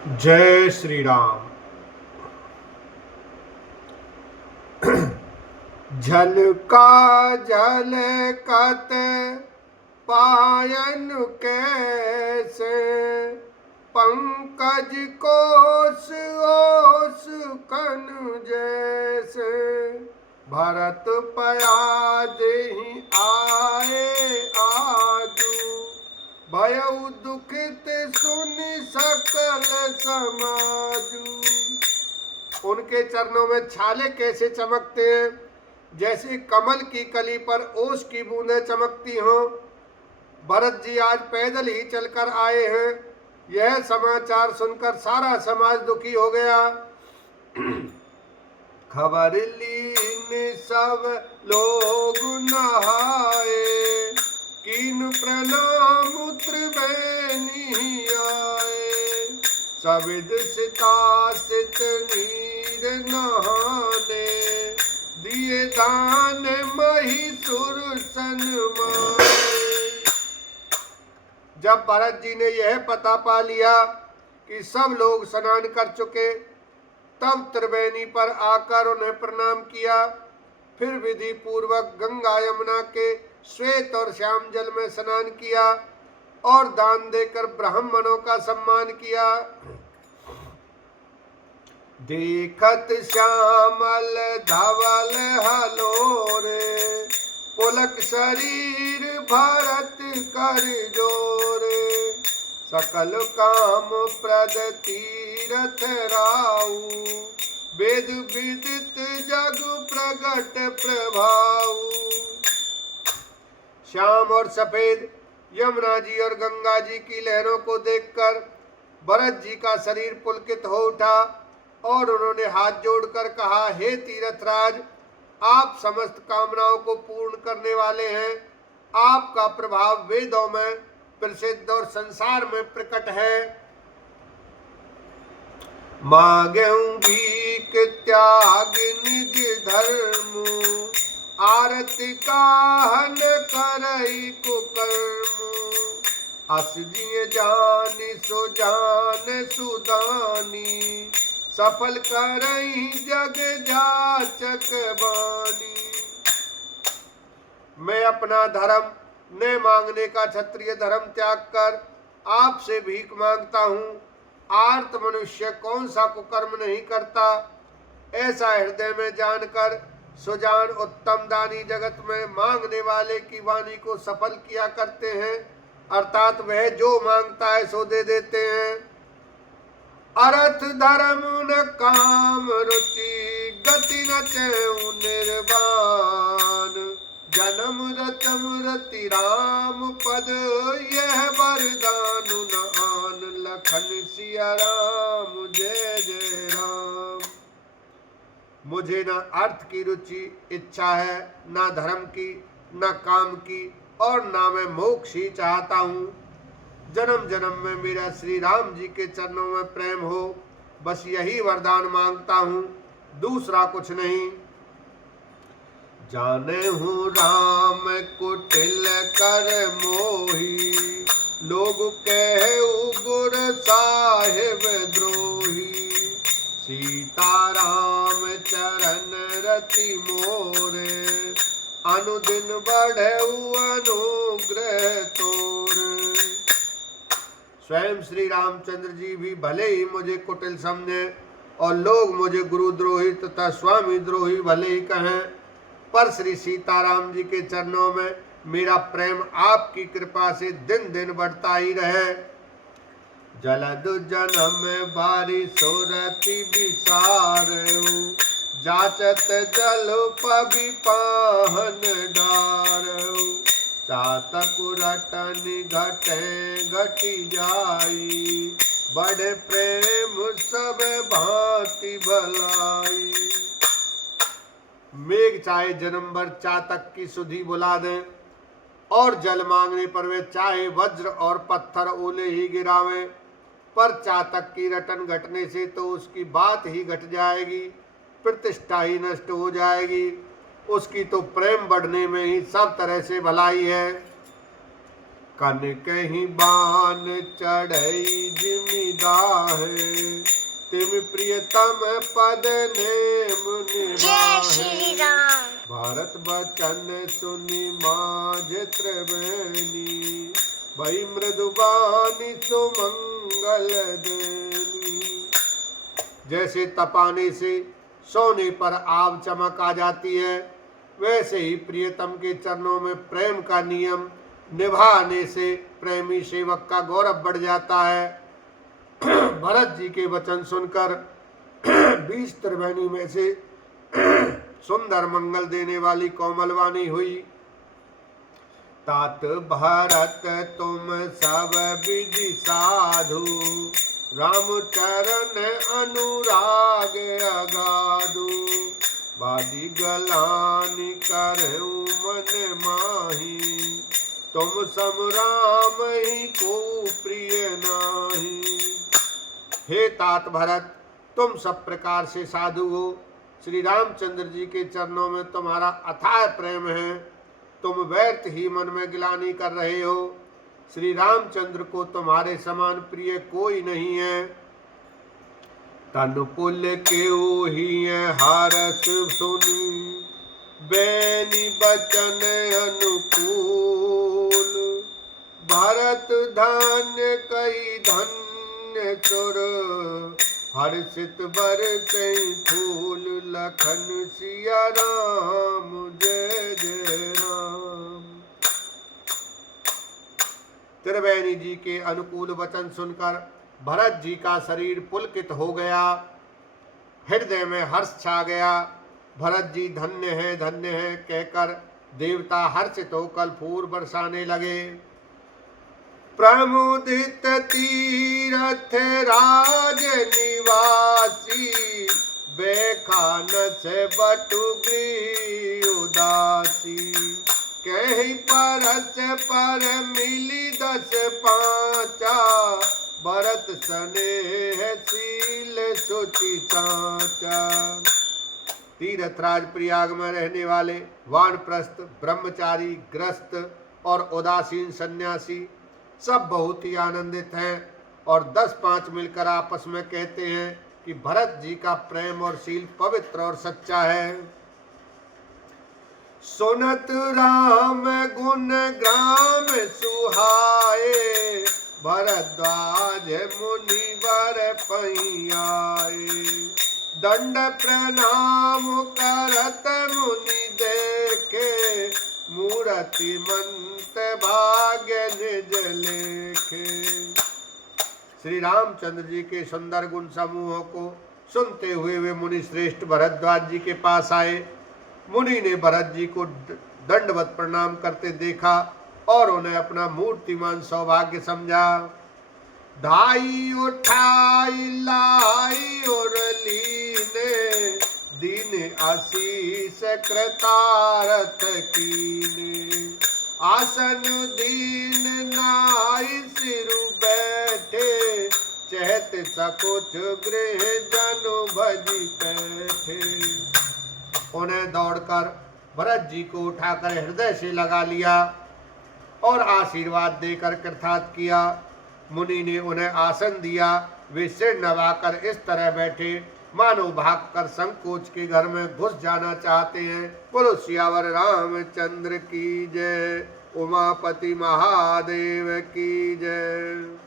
जय श्री राम। झलका झलकत पायन कैसे, पंकज कोस ओस कन जैसे। भरत पयाद ही आए आजू, भयउ दुखित सुन सकल समाजू। उनके चरणों में छाले कैसे चमकते हैं, जैसे कमल की कली पर ओस की बूंदें चमकती हों। भरत जी आज पैदल ही चलकर आए हैं। यह समाचार सुनकर सारा समाज दुखी हो गया। खबर लीन सब लोग नहाए, कीन प्रणाम त्रिवेणी आए। सविद सितासित नीर नहाने, दिए दान महिषुर सन्माने। जब भरत जी ने यह पता पा लिया कि सब लोग स्नान कर चुके, तब त्रिवेणी पर आकर उन्हें प्रणाम किया। फिर विधि पूर्वक गंगा यमुना के श्वेत और श्याम जल में स्नान किया और दान देकर ब्राह्मणों का सम्मान किया। देखत श्यामल धवल हलोरे, पुलक शरीर भरत कर जोरे। सकल काम प्रद तीरथ राऊ, वेद विदित जग प्रगट प्रभाऊ। श्याम और सफेद यमुना जी और गंगा जी की लहरों को देखकर भरत जी का शरीर पुलकित हो उठा और उन्होंने हाथ जोड़कर कहा, हे तीर्थराज, आप समस्त कामनाओं को पूर्ण करने वाले हैं। आपका प्रभाव वेदों में प्रसिद्ध और संसार में प्रकट है। मांगें भीख त्याग निज धर्म, आरती काहन करई कुकर्म। अस जिय जानि सो जान सुदानी, सफल करई जग जाचक बानी। मैं अपना धर्म न मांगने का क्षत्रिय धर्म त्याग कर आपसे भीख मांगता हूँ। आर्त मनुष्य कौन सा कुकर्म नहीं करता, ऐसा हृदय में जानकर सुजान उत्तम दानी जगत में मांगने वाले की वाणी को सफल किया करते हैं, अर्थात वह जो मांगता है सो दे देते हैं। अर्थ धर्म न काम रुचि, गति न चेऊ निर्वाण। जन्म रतम रति राम पद, यह वरदान न आन। लखन सिया राम जय जय राम। मुझे न अर्थ की रुचि इच्छा है, न धर्म की, न काम की, और न मैं मोक्ष ही चाहता हूँ। जन्म जन्म में मेरा श्री राम जी के चरणों में प्रेम हो, बस यही वरदान मांगता हूँ, दूसरा कुछ नहीं। जाने हूँ राम कुटिल कर मोही, लोग कहे उग्र साहिब द्रोही। सीता राम चरण रति मोरे, अनुदिन बढ़े अनुग्रह तोरे। स्वयं श्री रामचंद्र जी भी भले ही मुझे कुटिल समझे और लोग मुझे गुरुद्रोही तथा स्वामी द्रोही भले ही कहें, पर श्री सीताराम जी के चरणों में मेरा प्रेम आपकी कृपा से दिन दिन बढ़ता ही रहे। जलद जन्म बारी सोरति विसारऊ, जाचत जल पवि पाहन डारऊ। चातक रटन घटे घटी जाई, बड़े प्रेम सब भांति भलाई। मेघ चाहे जन्म भर चातक की सुधि बुला दें, और जल मांगने पर वे चाहे वज्र और पत्थर ओले ही गिरावें, पर चातक की रटन घटने से तो उसकी बात ही घट जाएगी, प्रतिष्ठा ही नष्ट हो जाएगी। उसकी तो प्रेम बढ़ने में ही सब तरह से भलाई है। कन कहीं बान चढ़ई जिमि गाहे, तिम प्रियतम पद ने मुनि श्री राम। भारत बचन सुनि माज त्रिवेणी, भई मृदुबानी सुमंगल देनी। जैसे तपाने से सोने पर आग चमक आ जाती है, वैसे ही प्रियतम के चरणों में प्रेम का नियम निभाने से प्रेमी सेवक का गौरव बढ़ जाता है। भरत जी के वचन सुनकर 20 त्रिवेणी में से सुंदर मंगल देने वाली कोमलवाणी हुई। तात भरत तुम सब विधि साधु, राम चरण अनुराग अगाधु, बादी गलानि करहु मन माही, तुम सम राम ही को प्रिय नाही। हे तात भरत, तुम सब प्रकार से साधु हो, श्री रामचंद्र जी के चरणों में तुम्हारा अथाह प्रेम है, तुम व्यर्थ ही मन में गिलानी कर रहे हो। श्री रामचंद्र को तुम्हारे समान प्रिय कोई नहीं है। तनु पुल के ही हारस सुनी, बैनी बचन अनुकूल, भरत धन्य कई धन्य चुर, हर्षित बरसै फूल, लखन सिया राम जय जय राम। त्रिवेणी जी के अनुकूल वचन सुनकर भरत जी का शरीर पुलकित हो गया, हृदय में हर्ष छा गया। भरत जी धन्य है कहकर देवता हर्षित होकर फूल बरसाने लगे। प्रमुदित तीरथ राज निवासी, बेखानस बटु गृह उदासी, कहीं परस पर मिली 10 पांचा, भरत स्नेह शील सुचि साचा। तीर्थराज प्रयाग में रहने वाले वानप्रस्थ, ब्रह्मचारी, ग्रस्त और उदासीन सन्यासी सब बहुत ही आनंदित हैं और 10-5 मिलकर आपस में कहते हैं कि भरत जी का प्रेम और शील पवित्र और सच्चा है। सुनत राम गुण ग्राम सुहाए, भरद्वाज मुनि वर पैयाए, दंड प्रणाम करत मुनि देखे, मूर्ति मंत भाग्य निज लेखे। श्री रामचंद्र जी के सुंदर गुण समूहों को सुनते हुए वे मुनि श्रेष्ठ भरद्वाज जी के पास आए। मुनि ने भरत जी को दंडवत प्रणाम करते देखा और उन्हें अपना मूर्तिमान सौभाग्य समझा। धाई उठाई लाई और लीने, दीन आशीष कृतारथ कीने, आसन दीन नाई सिरु बैठे, चहत सकुच गृह जनु भजी बैठे। उन्हें दौड़कर भरत जी को उठाकर हृदय से लगा लिया और आशीर्वाद देकर कृतार्थ किया। मुनि ने उन्हें आसन दिया। वे सिर नवाकर इस तरह बैठे मानो भागकर संकोच के घर में घुस जाना चाहते हैं। बोलो सियावर रामचंद्र की जय, उमापति महादेव की जय।